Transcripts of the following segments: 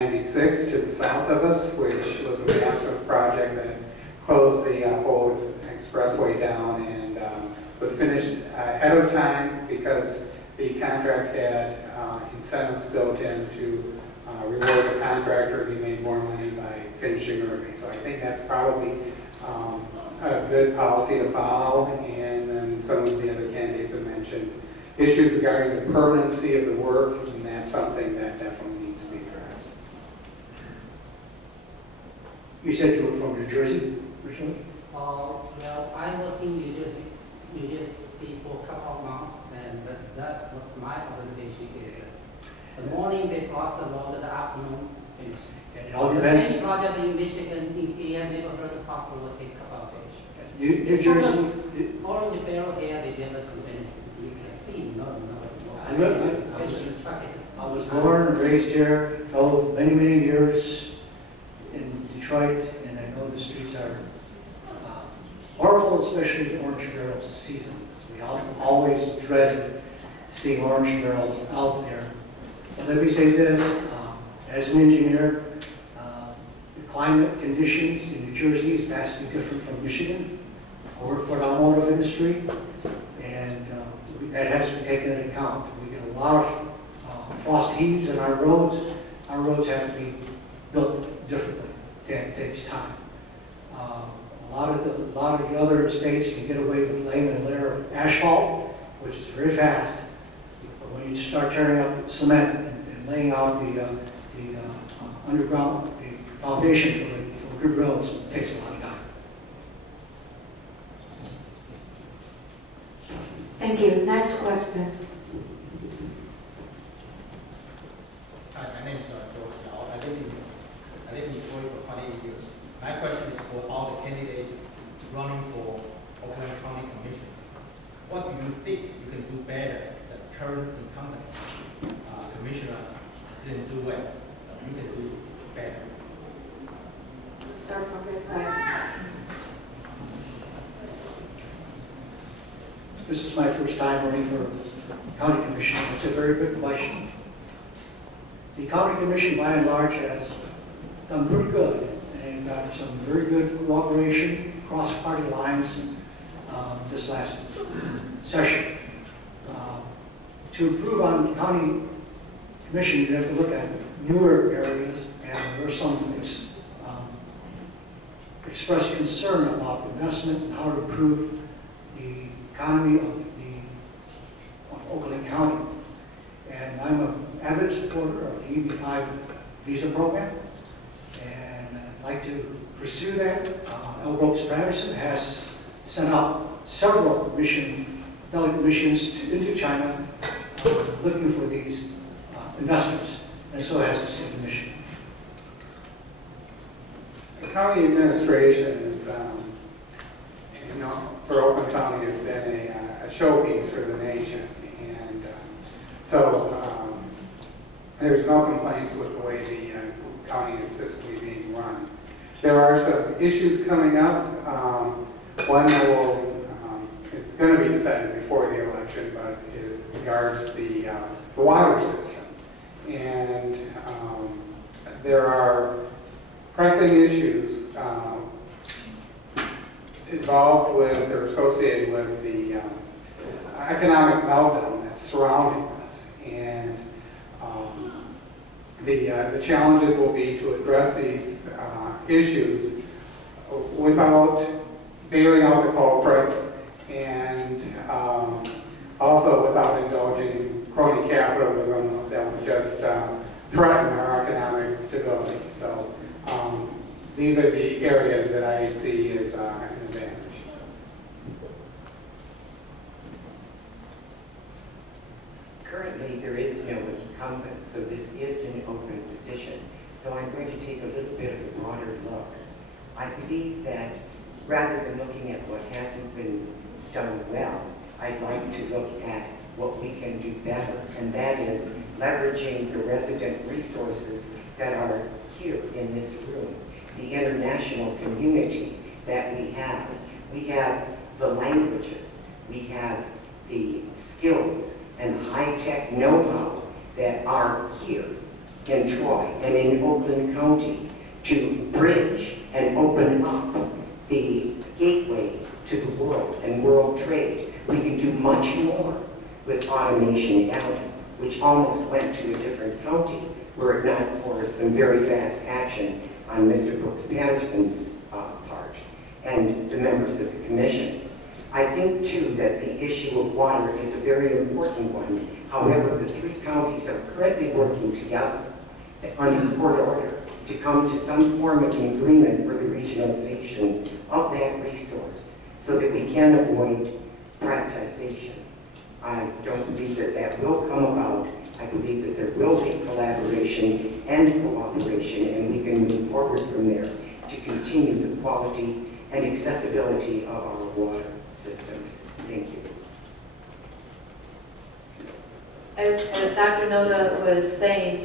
96 to the south of us, which was a massive project that closed the whole expressway down and was finished ahead of time because the contract had incentives built in to reward the contractor if he made more money by finishing early. So I think that's probably a good policy to follow. And then some of the other candidates have mentioned issues regarding the permanency of the work, and that's something that definitely needs to be addressed. You said you were from New Jersey, originally? Well, I was in New Jersey for a couple of months, and that was my observation. The morning they brought the road, the afternoon is finished. And it all The depends. same project in Michigan, in the neighborhood, possible will take a couple of days. New Jersey. Orange barrel here, they never convince. You can see, I live- especially traffic. I was born and raised here, traveled many, many years in Detroit, and I know the streets are horrible, especially the orange barrel season. So we always dread seeing orange barrels out there. But let me say this, as an engineer, the climate conditions in New Jersey is vastly different from Michigan. I work for the automotive industry, and that has to be taken into account. We get a lot of frost heaves in our roads. Our roads have to be built differently. That takes time. A lot of the other states can get away with laying a layer of asphalt, which is very fast. But when you start tearing up cement and laying out the underground, the foundation for good roads, it takes a lot of time. Thank you. Next question. Hi, my name is George Yao. I live in Detroit for 28 years. My question is for all the candidates running for Oakland County Commission. What do you think you can do better that current incumbent commissioner didn't do well? You can do better. We'll start from this side. This is my first time running for county commission. It's a very good question. The county commission, by and large, has done pretty good and got some very good cooperation across party lines this last session. To improve on the county commission, you have to look at newer areas, and there are some expressed concern about investment and how to improve the economy of Oakland County. And I'm an avid supporter of the EB-5 visa program, and I'd like to pursue that. L. Brooks Patterson has sent out several delegate missions into China looking for these investors, and so has the city commission. The county administration is, for Oakland County has been a showpiece for the nation, and there's no complaints with the way the county is fiscally being run. There are some issues coming up. One that is going to be decided before the election, but it regards the water system. And there are pressing issues involved with or associated with the economic meltdown that's surrounding us. And the challenges will be to address these issues without bailing out the culprits and also without indulging in crony capitalism that would just threaten our economic stability. So these are the areas that I see as an advantage. Currently, there is no incumbent, so this is an open position. So I'm going to take a little bit of a broader look. I believe that rather than looking at what hasn't been done well, I'd like to look at what we can do better, and that is leveraging the resident resources that are here in this room, the international community that we have. We have the languages, we have the skills and high-tech know-how that are here in Troy and in Oakland County to bridge and open up the gateway to the world and world trade. We can do much more with Automation Alley, which almost went to a different county were it not for some very fast action on Mr. Brooks Patterson's part and the members of the commission. I think too that the issue of water is a very important one. However, the three counties are currently working together under court order to come to some form of an agreement for the regionalization of that resource so that we can avoid privatization. I don't believe that that will come about. I believe that there will be collaboration and cooperation, and we can move forward from there to continue the quality and accessibility of our water systems. Thank you. As Dr. Noda was saying,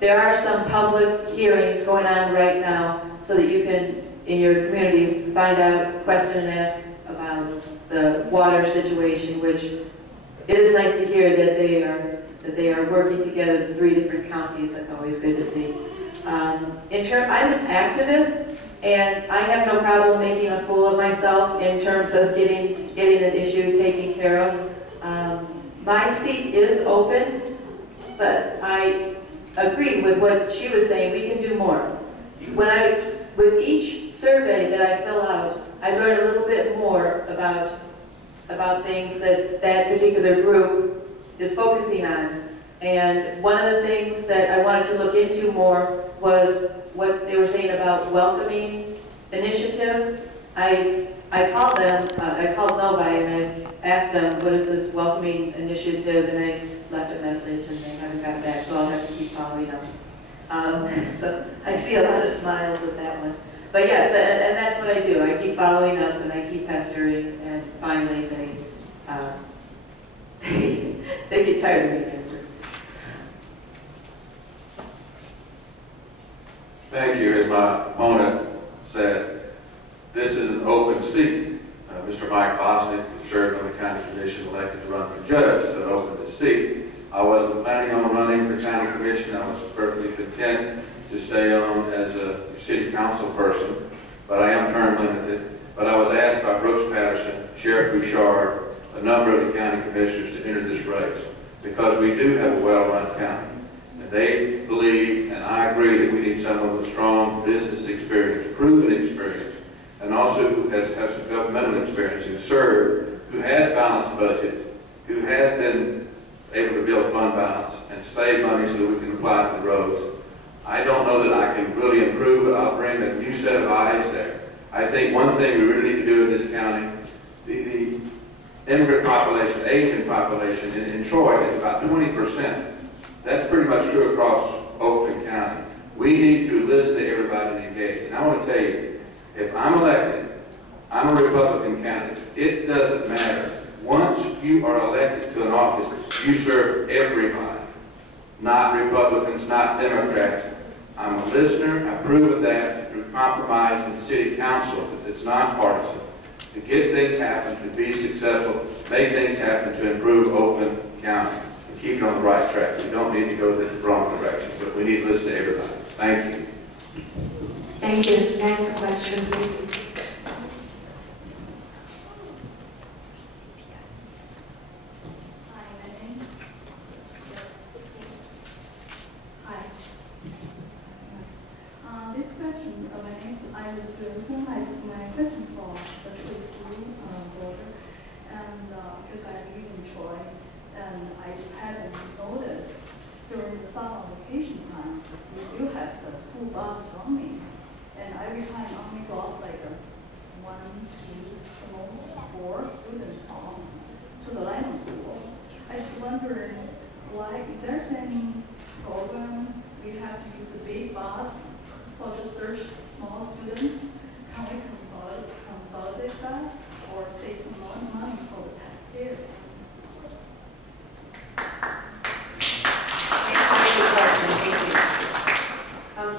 there are some public hearings going on right now so that you can, in your communities, find out, question and ask about the water situation, which it is nice to hear that they are working together, the three different counties. That's always good to see. I'm an activist, and I have no problem making a fool of myself in terms of getting an issue taken care of. My seat is open, but I agree with what she was saying. We can do more. With each survey that I fill out, I learn a little bit more about things that particular group is focusing on. And one of the things that I wanted to look into more was what they were saying about welcoming initiative. I called Novi and I asked them, what is this welcoming initiative? And I left a message and they haven't got back, so I'll have to keep following up. So I see a lot of smiles at that one. But yes, and that's what I do. I keep following up and I keep pestering, and finally they get tired of me answering. Thank you. As my opponent said, this is an open seat. Mr. Mike Bosnick, who served on the county commission, elected to run for judge, so opened his seat. I wasn't planning on running for county commission. I was perfectly content to stay on as a city council person, but I am term limited. But I was asked by Brooks Patterson, Sheriff Bouchard, a number of the county commissioners to enter this race because we do have a well-run county. And they believe, and I agree, that we need someone with strong business experience, proven experience, and also who has some governmental experience, who served, who has balanced budget, who has been able to build fund balance and save money so that we can apply to the roads. I don't know that I can really improve, but I'll bring a new set of eyes there. I think one thing we really need to do in this county, the immigrant population, Asian population in Troy is about 20%. That's pretty much true across Oakland County. We need to listen to everybody and engage. And I want to tell you, if I'm elected, I'm a Republican candidate. It doesn't matter. Once you are elected to an office, you serve everybody, not Republicans, not Democrats. I'm a listener. I've proven that through compromise in the city council. It's nonpartisan. To get things happen, to be successful, make things happen, to improve Oakland County, and keep it on the right track. We don't need to go the wrong direction, but we need to listen to everybody. Thank you. Thank you. Next question, please. This question, my name is Iris Wilson. My question for the school board, and because I live in Troy, and I just hadn't noticed during the summer vacation time, we still have the school bus running, and every time only got like 1, 2, the most 4 students on to the language school. I just wondering why, if there's any program we have to use a big bus for the search small students, can we consolidate that or save some more money for the taxpayers?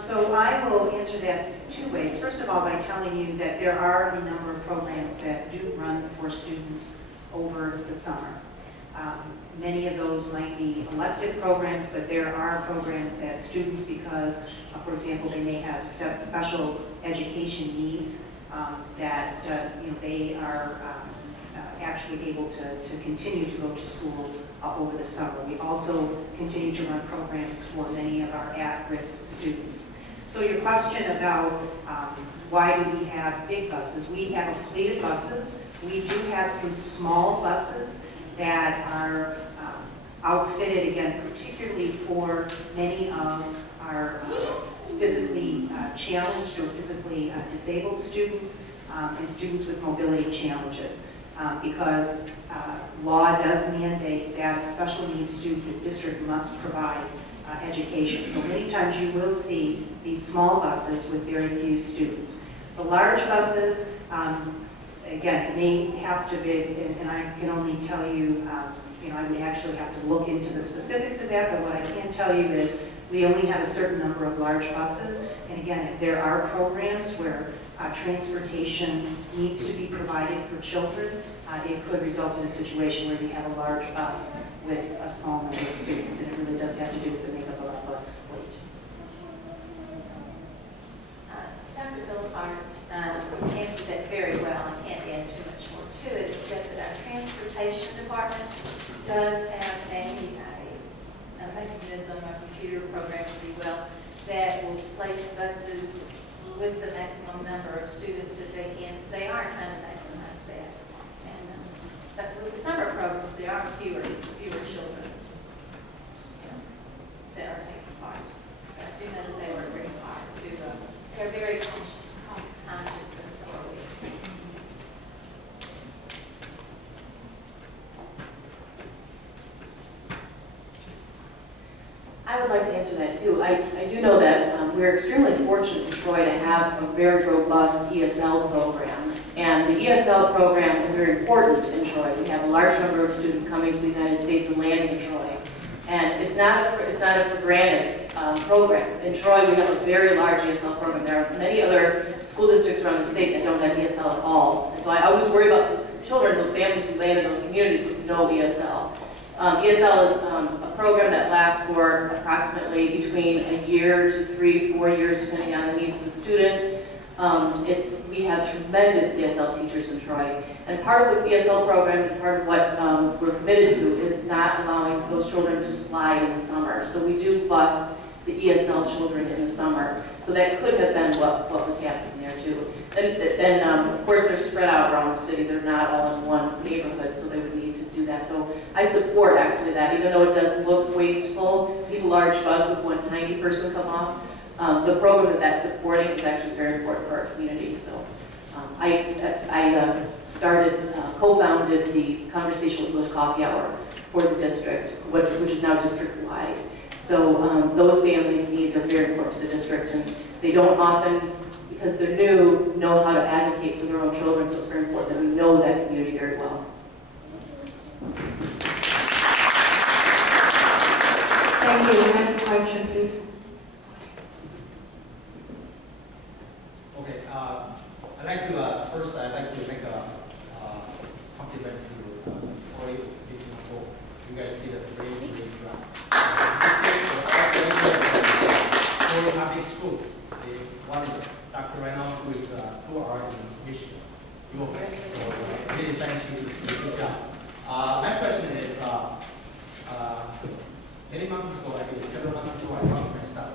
So I will answer that 2 ways. First of all, by telling you that there are a number of programs that do run for students over the summer. Many of those might be elective programs, but there are programs that students, because, for example, they may have special education needs, that they are actually able to continue to go to school over the summer. We also continue to run programs for many of our at-risk students. So your question about why do we have big buses? We have a fleet of buses. We do have some small buses that are outfitted, again, particularly for many of our physically challenged or physically disabled students and students with mobility challenges, because law does mandate that a special needs student, the district must provide education. So many times you will see these small buses with very few students. The large buses, again, may have to be, and I can only tell you, I would actually have to look into the specifics of that, but what I can tell you is we only have a certain number of large buses. And again, if there are programs where transportation needs to be provided for children, it could result in a situation where you have a large bus with a small number of students, and it really does have to do with the makeup of our bus fleet. Dr. Philpott answered that very well. I can't add too much more to it, except that our transportation department does have a mechanism, a computer program, if you will, that will place buses with the maximum number of students that they can, so they are trying to maximize that. And, but with the summer programs, there are fewer children that are taking part. But I do know that they work very hard to, they're very cost conscious, and so are we. I would like to answer that too. I do know that we're extremely fortunate in Troy to have a very robust ESL program. And the ESL program is very important in Troy. We have a large number of students coming to the United States and landing in Troy. And it's not a for granted program. In Troy, we have a very large ESL program. There are many other school districts around the state that don't have ESL at all. And so I always worry about those children, those families who land in those communities with no ESL. ESL is a program that lasts for approximately between a year to 3-4 years, depending on the needs of the student. We have tremendous ESL teachers in Troy. And part of the ESL program, and part of what we're committed to, is not allowing those children to slide in the summer. So we do bus the ESL children in the summer. So that could have been what was happening there too. And of course, they're spread out around the city. They're not all in one neighborhood, so they would need to do that. So I support actually that, even though it does look wasteful to see a large bus with one tiny person come off. The program that that's supporting is actually very important for our community. So I co-founded the Conversational English Coffee Hour for the district, which is now district-wide. So those families' needs are very important to the district, and they don't often, because they're new, know how to advocate for their own children, so it's very important that we know that community very well. Thank you. Next question, please. Okay, I'd like to make a compliment to Troy Educational Board. You guys did a great job. Troy Public School. One is Dr. Reynolds, who is who are in Michigan. You okay? So really thank you. Good job. My question is, many months ago, I think several months ago, I talked to my son.